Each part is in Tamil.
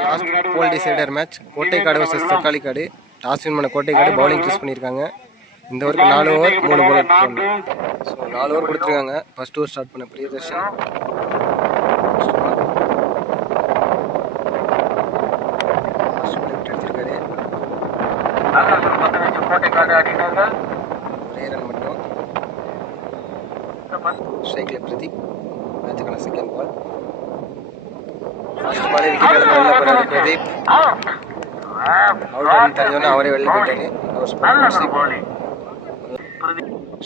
Last ball decider match Kottaikadu versus Thakkalikadu. Toss win பண்ண கோட்டைக்காடு பவுலிங் சூஸ் பண்ணியிருக்காங்க. இந்த ஓவருக்கு 4 ஓவர் 3 bowler போடணும். ஸோ 4 ஓவர் கொடுத்துருக்காங்க. ஃபர்ஸ்ட் ஓவர் ஸ்டார்ட் பண்ண பிரியதர்ஷன். எடுத்திருக்காரு. ஒரே ரன் மட்டும். ஸ்ட்ரைக்கில் பிரதீப். மேட்சுக்கான செகண்ட் பால். ஃபர்ஸ்ட் பாலே விக்கெட் எடுத்து வெளில போறாரு பிரதீப். அவுட் தெரிஞ்சோன்னே அவரே வெளில போயிட்டாரு.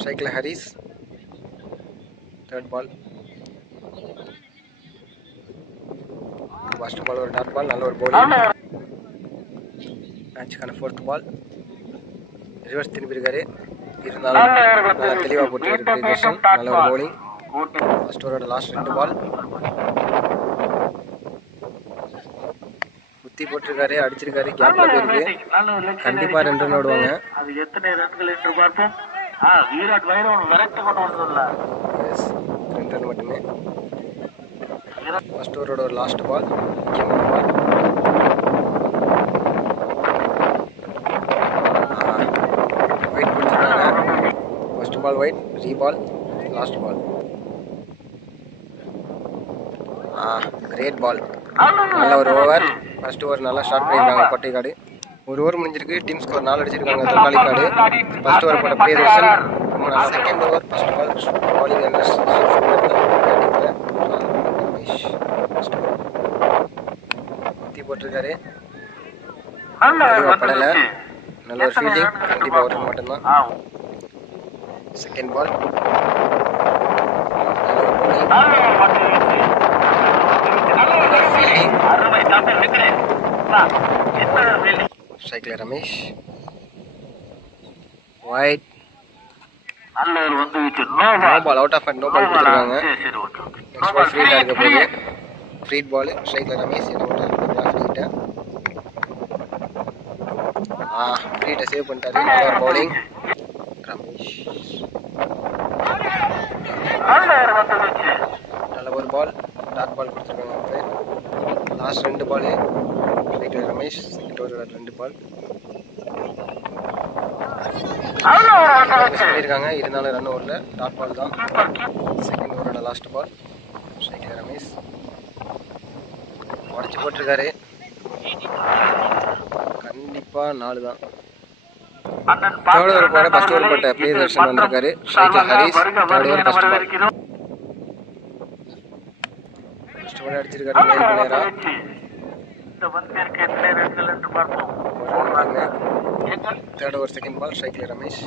ஸ்ட்ரைக்கில் Haris. Third ball. First ball ஒரு டாட் பால், நல்ல ஒரு பவுலிங். மேட்சுக்கான ஃபோர்த் பால். ரிவர்ஸ் திரும்பியிருக்காரு. இருந்தாலும் நல்லா தெளிவாக போட்டுருக்காரு பிரியதர்ஷன். நல்ல ஒரு பவுலிங். ஃபர்ஸ்ட் ஓவரோட லாஸ்ட் 2 பால். குத்தி போட்டிருக்காரு, அடிச்சிருக்காரு, கேப்ல போயிருக்கு. கண்டிப்பா 2 ரன் ஓடுவாங்க. அது எத்தனை ரன்கள் என்று பார்ப்போம். விராட் வைரவன் விரட்டு கொண்டு வந்ததுல 2 ரன் மட்டுமே. ஃபர்ஸ்ட் ஓவரோட ஒரு லாஸ்ட் பால், முக்கியமான பால். ஒயிட் கொடுத்துருக்காங்க. First ball white, reball, last ball. Great ball. நல்ல ஒரு ஓவர். ஃபர்ஸ்ட் ஓவர் நல்லா ஸ்டார்ட் பண்ணியிருக்காங்க கோட்டைக்காடு. ஒரு ஓவர் முடிஞ்சிருக்கு. டீம் ஸ்கோர் 4 அடிச்சிருக்காங்க தக்காளிக்காடு. ஃபர்ஸ்ட் ஓவர் போட்ட Priyadarshan. Second over first ball bowling குத்தி போட்டிருக்காரு. படலை. நல்ல ஒரு ஃபீல்டிங். கண்டிப்பாக ஒரு மட்டும்தான். Second ball. ஸ்ட்ரைக்கில் Ramesh. Wide. No ball, out off and no ball கொடுத்துருக்காங்க. நெக்ஸ்ட் பால் ஃப்ரீட்டாக இருக்க போது. Free hit ball. ஸ்ட்ரைக்கில் ரமேஷ் என்ன பண்ணுறாரு? ஃப்ரீட்டை சேவ் பண்ணிட்டாரு. நல்ல ஒரு பவுலிங். ரமேஷ் நல்ல ஒரு பால். டாட் பால் கொடுத்துருக்காங்க. லாஸ்ட் 2 பால். ஸ்ட்ரைக்கில் ரமேஷ். செகண்ட் ஓவரோட 2 பால் பண்ணியிருக்காங்க. இருந்தாலும் ரன் ஓவரில் டாட் பால் தான். செகண்ட் ஓவரோட லாஸ்ட் பால். ஸ்ட்ரைக்கில் ரமேஷ் உடச்சி போட்டிருக்காரு. கண்டிப்பாக 4 தான். தேர்ட் ஓவர் போட ஃபர்ஸ்ட் ஓவர் போட்ட பிரியதர்ஷன் வந்திருக்காரு. ஸ்ட்ரைக்கில் Haris. Third over first ball. First ball அடிச்சிருக்காரு நேரா. Third over second ball. ஸ்ட்ரைக்கில் ரமேஷ்.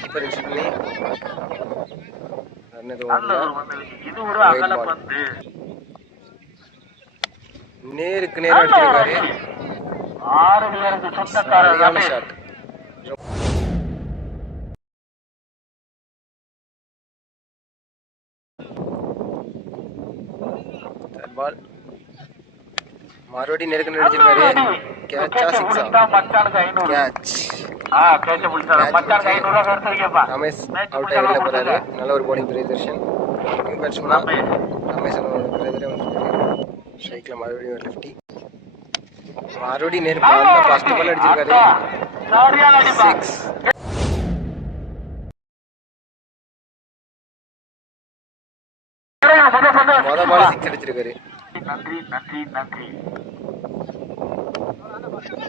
கீப்பர் இன்ஸ்ட் பண்ணி ரன் எதுவும் நேருக்கு நேரம் அடிச்சிருக்காரு. சரியான ஷாட். தேர்ட் பால். மறுபடியும் நெருக்க நடிச்சிருக்காரு. கேட்சா சிக்ஸா? கேட்ச். ரமேஷ் அவுட் ஆகி வெளில போறாரு. நல்ல ஒரு பவுலிங் பிரியதர்ஷன். நியூ பேட்ஸ்மேனா ரமேஷ் பிரதரே வந்துருக்காரு. ஸ்ட்ரைக்கில் மறுபடியும் ஒரு லெஃப்டி. மறுபடியும் நெருப்பு. ஃபர்ஸ்ட் பால் அடிச்சிருக்காரு. 6. மொதல் பால் 6 அடிச்சிருக்காரு.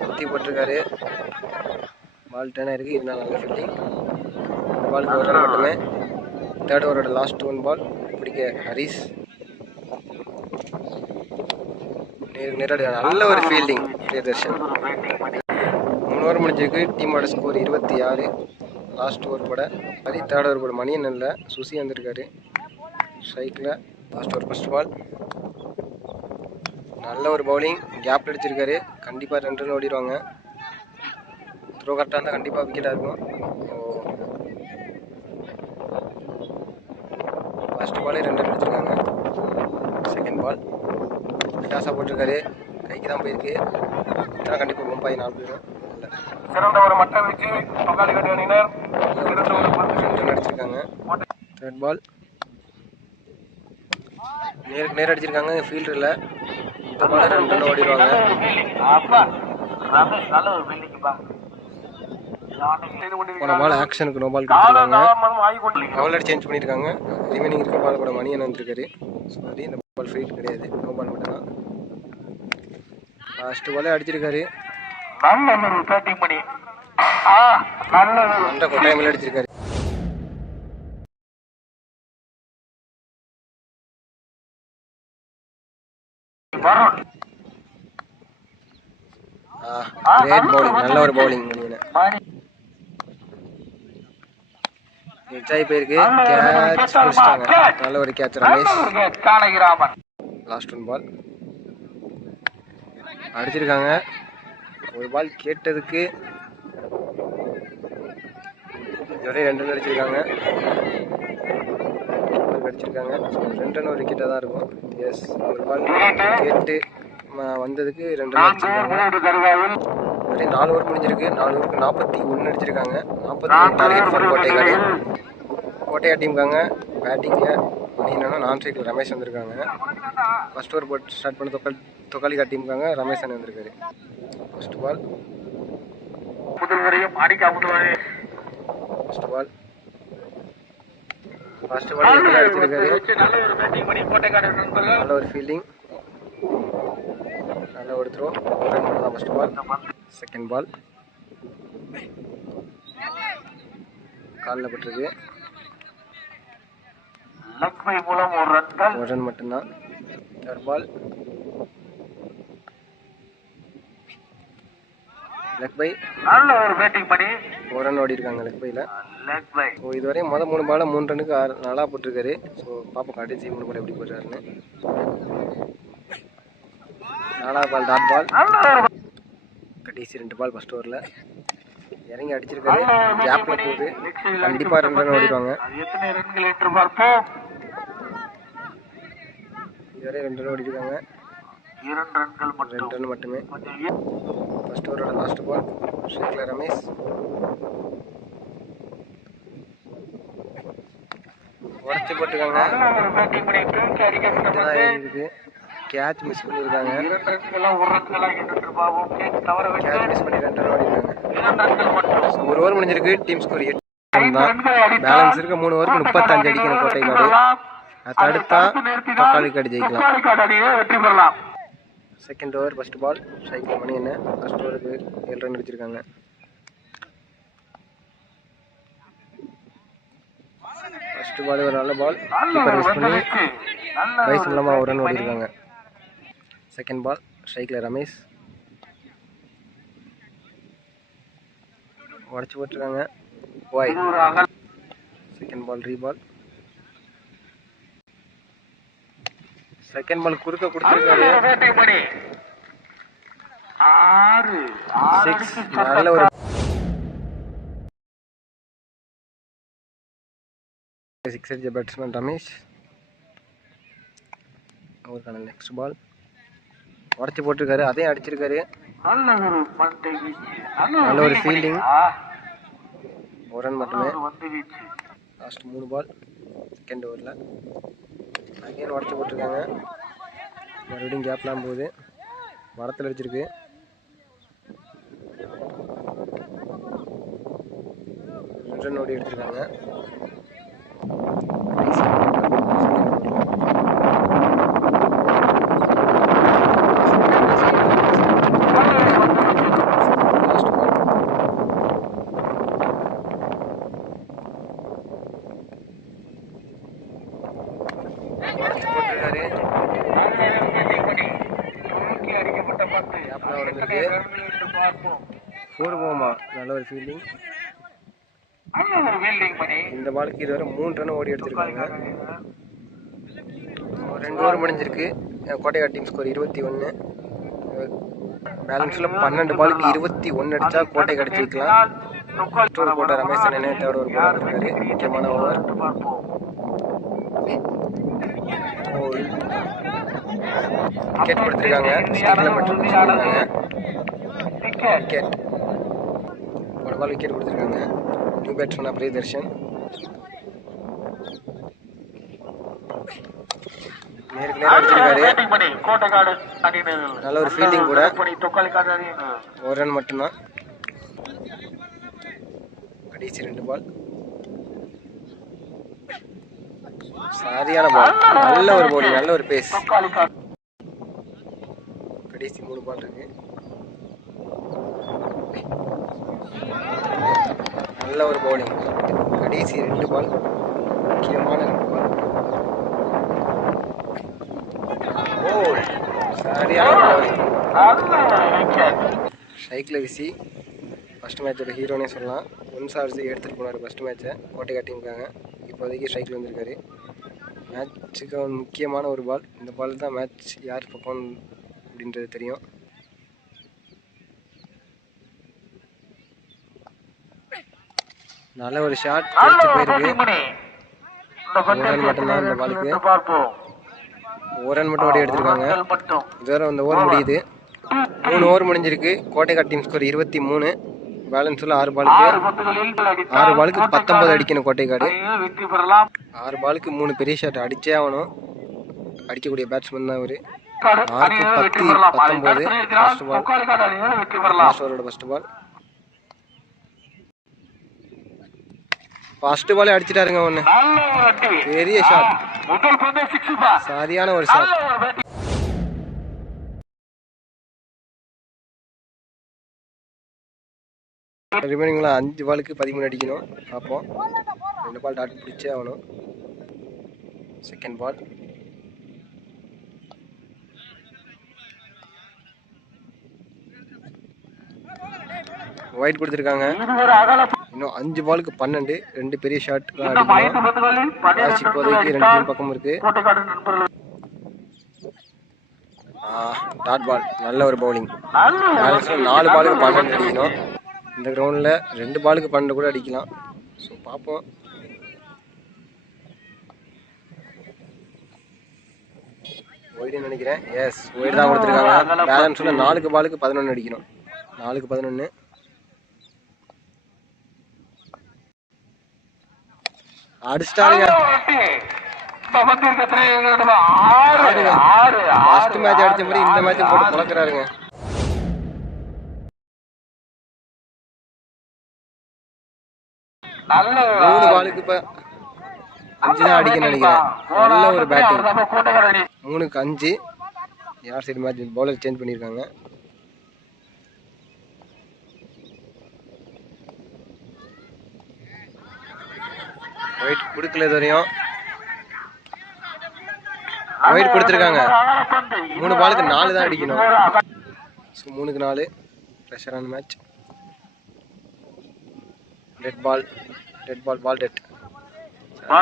குத்தி போட்டிருக்காரு. பால் 10 இருக்கு. இருந்தால் நல்ல ஃபீல்டிங். பாலுக்கு ஒரு ரன் மட்டுமே. தேர்ட் ஓவரோட லாஸ்ட் 1 பால். பிடிக்க ஹரிஸ். நேரடி நல்ல ஒரு ஃபீல்டிங் பிரியதர்ஷன். 3 ஓவர் முடிஞ்சிருக்கு. டீமோட ஸ்கோர் 26. லாஸ்ட் ஓவர் போட ஹரி. தேர்ட் ஓவர் போட மணியன் இல்லை, சுசி வந்திருக்காரு. ஸ்ட்ரைக்கில் லாஸ்ட் ஓவர் ஃபர்ஸ்ட் பால். நல்ல ஒரு பவுலிங். கேப் அடிச்சிருக்காரு. கண்டிப்பாக 2 ரன் ஓடிடுவாங்க. த்ரோ கரெக்டாக இருந்தால் கண்டிப்பாக விக்கெட்டாக இருக்கும். ஃபர்ஸ்ட் பாலே 2 ரன் அடிச்சிருக்காங்க. செகண்ட் பால் டாஸாக போட்டிருக்காரு. கைக்கு தான் போயிருக்கு. இத்தனை கண்டிப்பாக மும்பாய் 4 போயிடும். சிறந்த ஒரு மட்ட வீச்சு தக்காளிக்காடு அணியினர் 2 ரன் அடிச்சிருக்காங்க. தேர்ட் பால் நேருக்கு நேரம் அடிச்சிருக்காங்க. ஃபீல்டரில் இந்த பால் 2 ரன் ஓடிடுவாங்க. போன பால் ஆக்ஷனுக்கு நோ பால் கொடுத்துருக்காங்க. பவுலர் சேஞ்ச் பண்ணியிருக்காங்க. ரிமைனிங் இருக்க பால் கூட மணியன் வந்திருக்காரு. சாரி, இந்த பால் ஃபீல்ட் கிடையாது, நோ பால் மட்டும் தான். லாஸ்ட் பாலே அடிச்சிருக்காரு. நல்ல கொட்டாயமில் அடிச்சிருக்காரு. கிரேட் பவுலிங், நல்ல ஒரு பவுலிங் எச்சாய் போயிருக்கு. கேட்ச் பிடிச்சிட்டாங்க. நல்ல ஒரு கேட்ச் ரமேஷ். லாஸ்ட் 1 பால் அடிச்சிருக்காங்க. ஒரு பால் கேட்டதுக்கு இதுவரை 2 ரன் அடிச்சிருக்காங்க. 2 ரன் ஒரு விக்கெட்டாக தான் இருக்கும். எஸ், ஒரு பால் கேட்டு வந்ததுக்கு 2 ரன் அடிச்சிருக்காங்க. இதுவரை 4 ஓவர் முடிஞ்சிருக்கு. 4 ஓவருக்கு 41 அடிச்சிருக்காங்க. 41 டார்கெட் ஃபார் கோட்டைக்காடு. கோட்டையா டீமுக்காங்க பேட்டிங்கில் மணியனா, நான் ஸ்ட்ரைக்கில் ரமேஷ் வந்திருக்காங்க. ஃபர்ஸ்ட் ஓவர் போட்டு ஸ்டார்ட் பண்ண தொக்காலிக்கா டீமுக்காங்க ரமேஷ் அண்ணன் வந்திருக்காரு. ஃபர்ஸ்ட் பால் அடிச்சிருக்காரு. நல்ல ஒரு ஃபீல்டிங், நல்ல ஒரு த்ரோ. ரன் மட்டும் தான் ஃபர்ஸ்ட் பால். செகண்ட் பால் காலில் பட்டிருக்கு. ஒரு ரன் மட்டும்தான். Third ball leg bye. ஒரு ரன் ஓடி இருக்காங்க லெக் பையில். ஸோ இதுவரை மொதல் 3 பால் 3 ரன்னுக்கு 4 போட்டிருக்காரு. ஸோ பாப்பா கடைசி 3 பால் எப்படி போடுறாருன்னு. 4வது பால் டாட் பால். கடைசி 2 பால் ஃபர்ஸ்ட் ஓவரில் இறங்கி அடிச்சிருக்காரு. கேப்ல போகுது. கண்டிப்பாக 2 ரன் ஓடிடுவாங்க. இதுவரை 2 ரன் ஓடிருக்காங்க. 2 ரன் மட்டுமே. ஃபர்ஸ்ட் ஓவரோட லாஸ்ட் பால் ஸ்ட்ரைக்கில் ரமேஷ். உடச்சி போட்டுருக்காங்க. கேட்ச் மிஸ் பண்ணியிருக்காங்க. கேட்ச் மிஸ் பண்ணி 2 ரன் ஓடிருக்காங்க. ஒரு ஓவர் முடிஞ்சிருக்கு. டீம் ஸ்கோர் 8 தான். பேலன்ஸ் இருக்க 3 ஓவருக்கு 35 அடிக்கணும் கோட்டைக்காடு. அதை தடுத்தா தொக்காலிக்காடு ஜெயிக்கலாம். செகண்ட் ஓவர் ஃபர்ஸ்ட் பால் ஸ்ட்ரைக்கில் மணி என்ன. ஃபர்ஸ்ட் ஓவருக்கு 7 ரன் அடிச்சிருக்காங்க. ஃபர்ஸ்ட் பால் ஒரு நல்ல பால், கீப்பர் மிஸ் பண்ணி வயசு மூலமாக ஒரு ரன் ஓடிருக்காங்க. செகண்ட் பால் ஸ்ட்ரைக்கில் ரமேஷ் உடச்சி போட்டிருக்காங்க. Y. Second ball ரீபால். Second ball குறுக்க கொடுத்துருக்காரு. 6. நல்ல ஒரு 6 அடிச்ச பேட்ஸ்மேன் ரமேஷ். அவருக்கான நெக்ஸ்ட் பால் உடச்சி போட்டிருக்காரு. அதையும் அடிச்சிருக்காரு. நல்ல ஒரு ஃபீல்டிங். ஒரு ரன் மட்டுமே. லாஸ்ட் 3 பால் செகண்ட் ஓவரில் அகைன் உடச்சி போட்டிருக்காங்க. மறுபடியும் கேப்லாம் போகுது. மரத்தில் அடிச்சிருக்கு. ரன் ஓடி எடுத்திருக்காங்க. நல்ல ஒரு ஃபீல்டிங். இந்த பாலுக்கு இதுவரை 3 ரன் ஓடி எடுத்திருக்காங்க. 2 ஓவர் முடிஞ்சிருக்கு. Kottaikadu team score 21. பேலன்ஸில் 12 பாலுக்கு 21 அடித்தா கோட்டைக்காடு ஜெயிக்கலாம். மற்றொரு போட்ட ரமேஷ் அண்ணனே தேர்ட் ஓவர் போட இருக்காரு. முக்கியமான ஓவர். விக்கெட் கொடுத்துருக்காங்க. ஸ்டிக்கில் மட்டும் கொடுத்துருக்காங்க. விக்கெட் ஒரு பால் விக்கெட் கொடுத்துருக்காங்க. New batsman Priyadarshan. நேருக்கு நேரம் அடிச்சிருக்காரு. நல்ல ஒரு ஃபீல்டிங் கூட. ஒரு ரன் மட்டும்தான். கடைசி 2 பால். சரியான பால். நல்ல ஒரு பவுலிங், நல்ல ஒரு பேஸ். கடைசி 3 பால் இருக்கு. நல்ல ஒரு பவுலிங். கடைசி 2 பால். முக்கியமான 2 பால். சரியான பவுலிங். ஸ்ட்ரைக்கில் வீசி ஃபஸ்ட் மேட்சோட ஹீரோனே சொல்லலாம். 1 சார்ஜ் எடுத்துகிட்டு போனார் ஃபஸ்ட் மேட்சை கோட்டை காட்டியிருக்காங்க. இப்போதைக்கு ஸ்ட்ரைக்கில் வந்திருக்காரு. மேட்சுக்கு முக்கியமான ஒரு பால். இந்த பால் தான் மேட்ச் யார் பக்கம் அப்படின்றது தெரியும். நல்ல ஒரு ஷாட் போயிருக்கு. ஒரு ரன் மட்டும்தான் இந்த பாலுக்கு. ஒரு ரன் மட்டும் ஓடி எடுத்திருக்காங்க. இதுவரை இந்த ஓவர் முடியுது. 3 ஓவர் முடிஞ்சிருக்கு. கோட்டைக்காட் டீம் ஸ்கோர் 23. பேலன்ஸ் உள்ள 6 பாலுக்கு 19 அடிக்கணும் கோட்டைக்காடு. 6 பாலுக்கு 3 பெரிய ஷாட் அடிச்சே ஆகணும். அடிக்கக்கூடிய பேட்ஸ்மேன் தான் அவரு. 6க்கு 10 19 first ball. First ball first பாலே அடிச்சிட்டாருங்க. ஒன்று பெரிய ஷாட். சரியான ஒரு ஷாட். ரிமைனிங்ல 5 பாலுக்கு 13 அடிக்கணும். பார்ப்போம். 2 பால் டாட் பிடிச்சே ஆகணும். Second ball. ஒயிட் கொடுத்துருக்காங்க. இன்னும் 5 பாலுக்கு 12. 2 பெரிய ஷாட் அடிக்கணும். இப்போதைக்கு 2 டீம் பக்கம் இருக்கு. Dot ball. நல்ல ஒரு பவுலிங். 4 பாலுக்கு 12 அடிக்கணும். இந்த கிரவுண்டில் 2 பாலுக்கு 12 கூட அடிக்கலாம். ஸோ பார்ப்போம். ஒயிடுன்னு நினைக்கிறேன். எஸ், ஒயிடு தான் கொடுத்துருக்காங்க. பேலன்ஸ் 4 பாலுக்கு 11 அடிக்கணும். 4க்கு 11. அடிச்சிட்டாருங்க. ஃபர்ஸ்ட் மேட்ச் அடிச்ச மாதிரி இந்த மேட்ச் போட்டு பழக்கிறாருங்க. மூணு பாலுக்கு இப்ப 5 தான் அடிக்க நினைக்கிறேன். நல்ல ஒரு பேட்டிங். 3க்கு 5. யார் சைடு மேட்ச் பவுலர் சேஞ்ச் பண்ணியிருக்காங்க. ஒயிட் கொடுக்கல இது வரையும். ஒயிட் கொடுத்துருக்காங்க. 3 பாலுக்கு 4 தான் அடிக்கணும். ஸோ 3க்கு 4. ப்ரெஷரான match. Dead ball. Ball dead.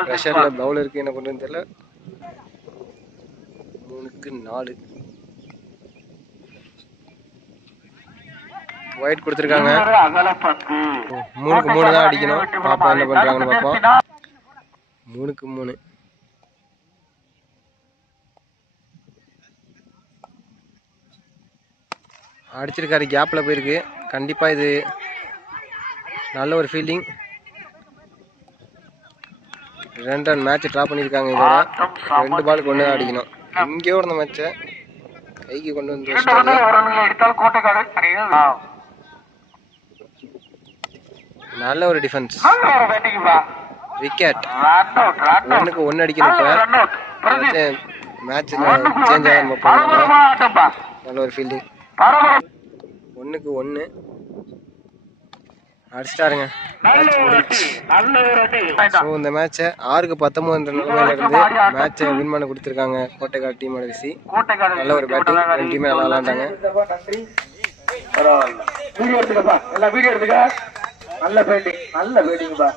ப்ரெஷரில் பவுலருக்கு என்ன பண்ணுறதுன்னு தெரியல. 3க்கு 4. ஒயிட் கொடுத்துருக்காங்க. 3க்கு 3 தான் அடிக்கணும். பாப்பா என்ன பண்ணுறாங்கன்னு பார்ப்போம். 3க்கு 3. அடிச்சிருக்காரு. கேப்பில் போயிருக்கு. கண்டிப்பாக இது நல்ல ஒரு ஃபீல்டிங். 2 ரன் மேட்ச் ட்ரா பண்ணியிருக்காங்க. இதோட 2 பாலுக்கு 1 தான் அடிக்கணும். இங்கேயோ இருந்த மேட்சை கைக்கு கொண்டு வந்து நல்ல ஒரு டிஃபென்ஸ். விக்கெட். 1க்கு 1 அடிக்கணும். மேட்ச் சேஞ்ச் ஆகும். நல்ல ஒரு ஃபீல்டிங். 1க்கு 1 அடிச்சிட்டாருங்க. ஸோ இந்த மேட்சை 6க்கு 19 நிலைமையில இருந்து மேட்சை வின் பண்ண கொடுத்துருக்காங்க கோட்டைக்காடு டீமோட விசி. நல்ல ஒரு பேட்டிங். 2 டீமே நல்லா விளாண்டாங்க. வீடியோ எடுத்துக்கப்பா. எல்லாம் வீடியோ எடுத்துக்க. நல்ல பேட்டிங். நல்ல பேட்டிங்ப்பா.